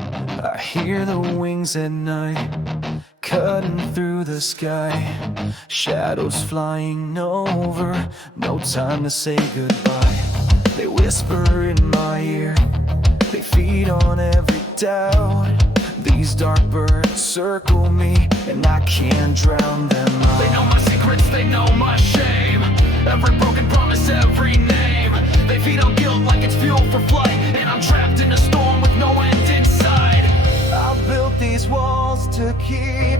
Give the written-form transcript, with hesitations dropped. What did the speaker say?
I hear the wings at night, cutting through the sky. Shadows flying over, no time to say goodbye. They whisper in my ear, they feed on every doubt. These dark birds circle me, and I can't drown them out. They know my secrets, they know my shame. Every broken promise, every name. They feed on guilt like it's fuel for flight, and I'm trapped in a storm with no end in sight. I've built these walls to keep